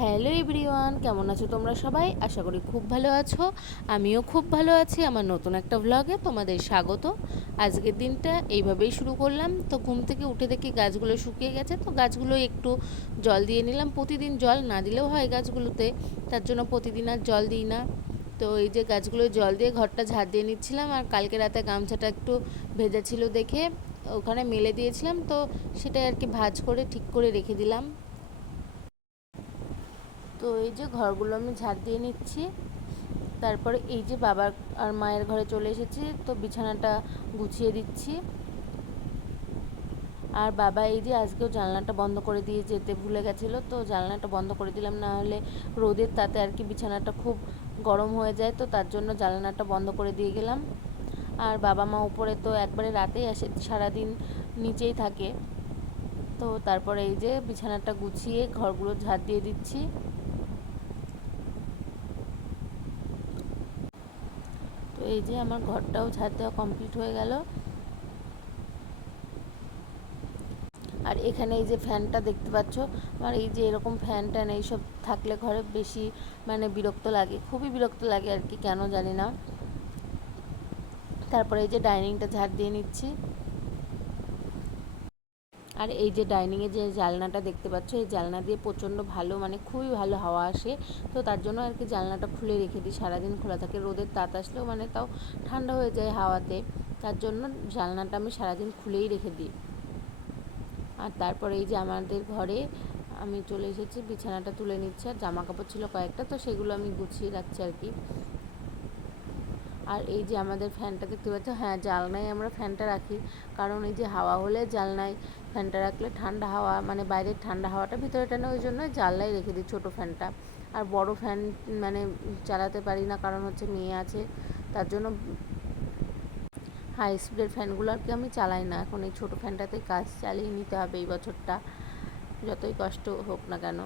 Hello everyone, কেমন আছো তোমরা সবাই? আশা করি খুব ভালো আছো। আমিও খুব ভালো আছি। আমার নতুন একটা ভ্লগে তোমাদের স্বাগত। আজকের দিনটা এইভাবেই শুরু করলাম। তো ঘুম থেকে উঠে দেখি গাছগুলো শুকিয়ে গেছে। তো গাছগুলো একটু জল দিয়ে নিলাম। প্রতিদিন জল না দিলেও হয় গাছগুলোতে। তার জন্য প্রতিদিন আর জল দিই না। তো এই যে গাছগুলো জল দিয়ে ঘরটা ঝাড় দিয়ে নিচ্ছিলাম। আর কালকে রাতে গামছাটা একটু ভেজা ছিল দেখে ওখানে মেলে দিয়েছিলাম। তো সেটাই আর কি ভাজ করে ঠিক করে রেখে দিলাম। তো এই যে ঘরগুলো আমি ঝাড় দিয়ে নিচ্ছি। তারপরে এই যে বাবার আর মায়ের ঘরে চলে এসেছি, তো বিছানাটা গুছিয়ে দিচ্ছি। আর বাবা এই যে আজকেও জানলাটা বন্ধ করে দিয়ে যেতে ভুলে গেছিল, তো জানলাটা বন্ধ করে দিলাম, না হলে রোদের তাতে আর কি বিছানাটা খুব গরম হয়ে যায়, তো তার জন্য জানলাটা বন্ধ করে দিয়ে গেলাম। আর বাবা মা উপরে তো একবারে রাতেই আসে, সারাদিন নিচেই থাকে। তো তারপরে এই যে বিছানাটা গুছিয়ে ঘরগুলো ঝাড় দিয়ে দিচ্ছি তো এই যে আমার ঘরটাও ঝাড় দেওয়া কমপ্লিট হয়ে গেল। আর এখানে এই যে ফ্যানটা দেখতে পাচ্ছ, আমার এই যে এরকম ফ্যান ট্যান এইসব থাকলে ঘরে বেশি মানে বিরক্ত লাগে, খুবই বিরক্ত লাগে আর কি, কেন জানি না। তারপরে এই যে ডাইনিংটা ঝাড় দিয়ে নিচ্ছি। আর এই যে ডাইনিংয়ে যে জালনাটা দেখতে পাচ্ছ, এই জালনা দিয়ে প্রচণ্ড ভালো মানে খুবই ভালো হাওয়া আসে। তো তার জন্য আর কি জানলাটা খুলে রেখে দিই, সারাদিন খোলা থাকে। রোদের তাত আসলেও মানে তাও ঠান্ডা হয়ে যায় হাওয়াতে। তার জন্য জানলাটা আমি সারাদিন খুলেই রেখে দিই। আর তারপরে এই যে আমাদের ঘরে আমি চলে এসেছি, বিছানাটা তুলে নিচ্ছি। আর জামা কাপড় ছিল কয়েকটা, তো সেগুলো আমি গুছিয়ে রাখছি আর কি। আর এই যে আমাদের ফ্যানটা দেখতে পাচ্ছ হ্যাঁ জালনায় আমরা ফ্যানটা রাখি। কারণ এই যে হাওয়া হলে জালনায় ফ্যানটা রাখলে ঠান্ডা হাওয়া মানে বাইরের ঠান্ডা হাওয়াটা ভিতরে টানে ওই জন্য জানলায় রেখে দিই ছোটো ফ্যানটা। আর বড় ফ্যান মানে চালাতে পারি না, কারণ হচ্ছে মেয়ে আছে, তার জন্য হাই স্পিডের ফ্যানগুলো আর কি আমি চালাই না। এখন এই ছোটো ফ্যানটাতেই কাজ চালিয়ে নিতে হবে এই বছরটা, যতই কষ্ট হোক না কেন।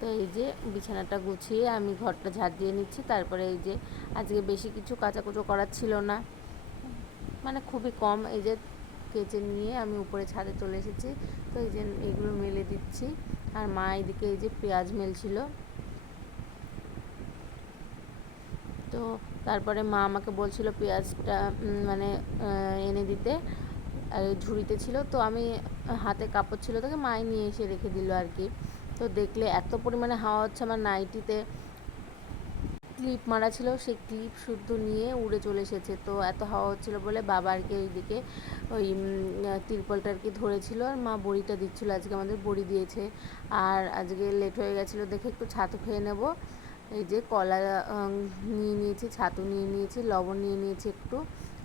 তো এই যে বিছানাটা গুছিয়ে আমি ঘরটা ঝাড় দিয়ে নিচ্ছি। তারপরে এই যে আজকে বেশি কিছু কাচাকুচো করার ছিল না। মানে খুবই কম এই যে কেচে নিয়ে আমি উপরে ছাদে চলে এসেছি। তো এই যে এগুলো মেলে দিচ্ছি। আর মা এদিকে এই যে পেঁয়াজ মেলছিল। তো তারপরে মা আমাকে বলছিল পেঁয়াজটা মানে এনে দিতে। আর ঝুড়িতে ছিল। তো আমি হাতে কাপড় ছিল তাকে মাই নিয়ে এসে রেখে দিল আর কি। তো দেখলে এত পরিমাণে হাওয়া হচ্ছে আমার নাইটিতে। ক্লিপ মারা ছিল, সেই ক্লিপ শুদ্ধ নিয়ে উড়ে চলে এসেছে। তো এত হাওয়া হচ্ছিল বলে বাবা আর কি ওইদিকে ওই তিরপলটা আর কি ধরেছিল আর মা বড়িটা দিচ্ছিল, আজকে আমাদের বড়ি দিয়েছে। আর আজকে লেট হয়ে গেছিল দেখে একটু ছাতু খেয়ে নেব। এই যে কলা নিয়ে নিয়েছি, ছাতু নিয়ে নিয়েছি, লবণ নিয়ে নিয়েছি একটু।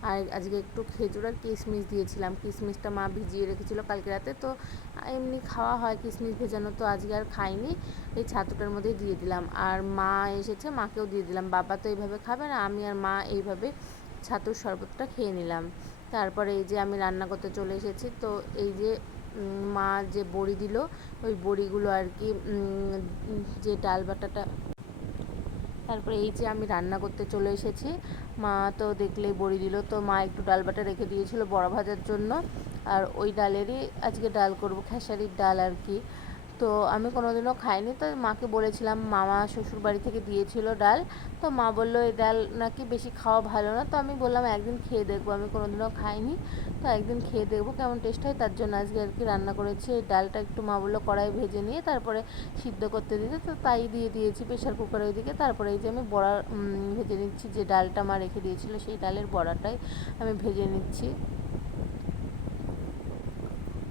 আর আজকে একটু খেজুর আর কিশমিশ দিয়েছিলাম। কিশমিশটা মা ভিজিয়ে রেখেছিলো কালকে রাতে, তো এমনি খাওয়া হয় কিশমিশ ভেজানো, তো আজকে আর খাইনি। এই ছাতুটার মধ্যে দিয়ে দিলাম। আর মা এসেছে, মাকেও দিয়ে দিলাম। বাবা তো এইভাবে খাবে না, আমি আর মা এইভাবে ছাতুর শরবতটা খেয়ে নিলাম। তারপরে এই যে আমি রান্না করতে চলে এসেছি, তো এই যে মা যে বড়ি দিল, ওই বড়িগুলো আর কি যে ডাল বাটাটা তারপরে এই যে আমি রান্না করতে চলে এসেছি। মা তো দেখলেই বড়ি দিল। তো মা একটু ডাল বাটা রেখে দিয়েছিল বড়া ভাজার জন্য। আর ওই ডালেরই আজকে ডাল করব, খেসারির ডাল আর কি। তো আমি কোনোদিনও খাইনি। তো মাকে বলেছিলাম, মামা শ্বশুর বাড়ি থেকে দিয়েছিল ডাল। তো মা বলল, এই ডাল নাকি বেশি খাওয়া ভালো না। তো আমি বললাম, একদিন খেয়ে দেখব। আমি কোনোদিনও খাইনি। তো একদিন খেয়ে দেখব কেমন টেস্ট হয়, তার জন্য আজকে আর কি রান্না করেছি। এই ডালটা একটু মা বলল কড়াই ভেজে নিয়ে তারপরে সিদ্ধ করতে দিতে। তো তাই দিয়ে দিয়েছি প্রেশার কুকারের দিকে তারপরে এই যে আমি বড়া ভেজে নিচ্ছি যে ডালটা মা রেখে দিয়েছিল, সেই ডালের বড়াটাই আমি ভেজে নিচ্ছি।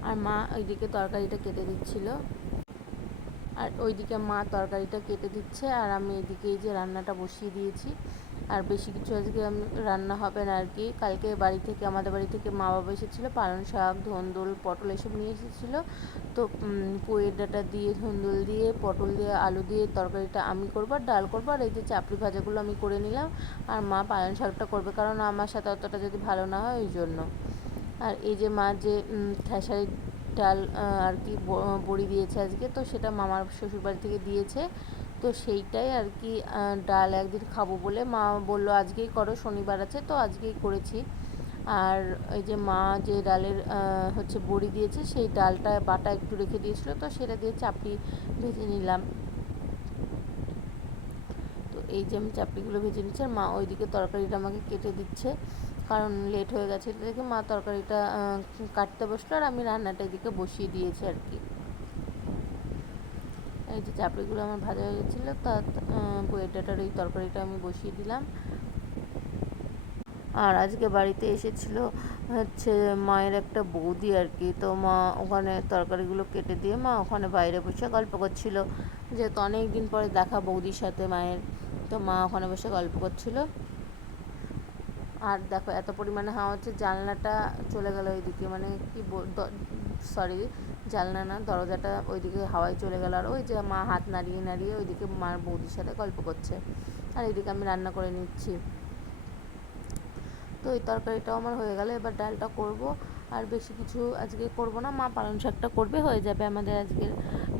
আর মা ওইদিকে তরকারিটা কেটে দিচ্ছিল। আর ওইদিকে মা তরকারিটা কেটে দিচ্ছে আর আমি এদিকে এই যে রান্নাটা বসিয়ে দিয়েছি। আর বেশি কিছু আজকে আমি, রান্না হবে না আর কি। কালকে বাড়ি থেকে, আমাদের বাড়ি থেকে মা বাবা এসেছিল, পালং শাক, ধন্দুল, পটল এসব নিয়ে এসেছিল। তো পুয়ের ডাটা দিয়ে, ধন্দুল দিয়ে, পটল দিয়ে, আলু দিয়ে তরকারিটা আমি করব আর ডাল করব। আর এই যে চাপড়ি ভাজাগুলো আমি করে নিলাম। আর মা পালং শাকটা করবে কারণ আমার সাথে অতটা যদি ভালো না হয়, ওই জন্য। আর এই যে মা যে খেসারি ডাল আর কি বড়ি দিয়েছে আজকে। তো সেটা মামার শ্বশুরবাড়ি থেকে দিয়েছে। তো সেইটাই আর কি ডাল একদিন খাব বলে মা বলল, আজকেই করো, শনিবার আছে, তো আজকেই করেছি। আর এই যে মা যে ডালের হচ্ছে বড়ি দিয়েছে, সেই ডালটা বাটা একটু রেখে দিয়েছিলো, তো সেটা দিয়ে চাপড়ি ভেজে নিলাম। তো এই যে আমি চাপড়িগুলো ভেজে নিচ্ছি, আর মা ওইদিকে তরকারিটা আমাকে কেটে দিচ্ছে। কারণ লেট হয়ে গেছে দেখে মা তরকারিটা কাটতে বসল আর আমি রান্নাটা এদিকে বসিয়ে দিয়েছি আর কি। এই যে চাপড়িগুলো আমার ভাজা হয়ে গেছিল, তা বইটাটার এই তরকারিটা আমি বসিয়ে দিলাম। আর আজকে বাড়িতে এসেছিল হচ্ছে মায়ের একটা বৌদি আর কি, তো মা ওখানে তরকারিগুলো কেটে দিয়ে মা ওখানে বাইরে বসে গল্প করছিল। যেহেতু অনেক দিন পরে দেখা বৌদির সাথে মায়ের, তো মা ওখানে বসে গল্প করছিল। আর দেখো এত পরিমাণে হাওয়া হচ্ছে, জানলাটা চলে গেল ওইদিকে মানে কি সরি জানলা না, দরজাটা ওইদিকে হাওয়ায় চলে গেল। আর ওই যে মা হাত নাড়িয়ে নাড়িয়ে ওইদিকে মার বৌদির সাথে গল্প করছে। আর এইদিকে আমি রান্না করে নিচ্ছি। তো এই তরকারিটাও আমার হয়ে গেল, এবার ডালটা করব। আর বেশি কিছু আজকে করব না, মা পালং শাকটা করবে, হয়ে যাবে আমাদের আজকের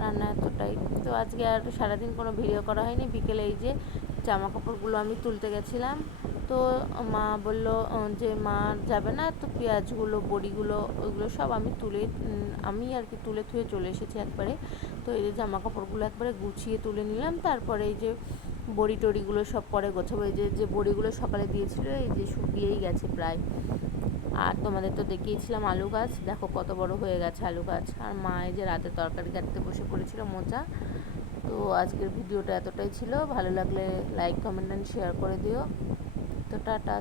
রান্না এতটাই। তো আজকে আর সারাদিন কোনো ভিডিও করা হয়নি, বিকেলে এই যে জামা কাপড়গুলো আমি তুলতে গেছিলাম। তো মা বলল যে মা যাবে না, তো পেঁয়াজগুলো, বড়িগুলো, ওইগুলো সব আমি তুলে আমি আর কি তুলে থুয়ে চলে এসেছি একবারে। তো এই যে জামা কাপড়গুলো একবারে গুছিয়ে তুলে নিলাম। তারপরে এই যে বড়ি টড়িগুলো সব পরে গোছাবো। এই যে যে বড়িগুলো সকালে দিয়েছিল, এই যে শুকিয়েই গেছে প্রায়। আর তোমাদের তো দেখিয়েছিলাম আলু গাছ। দেখো কত বড় হয়ে গেছে আলু গাছ। আর মা এই যে রাতে তরকারি কাটতে বসে পড়েছিল মোচা। তো আজকের ভিডিওটা এতটাই ছিল। ভালো লাগলে লাইক কমেন্ট অ্যান্ড শেয়ার করে দিও। তো টাটা।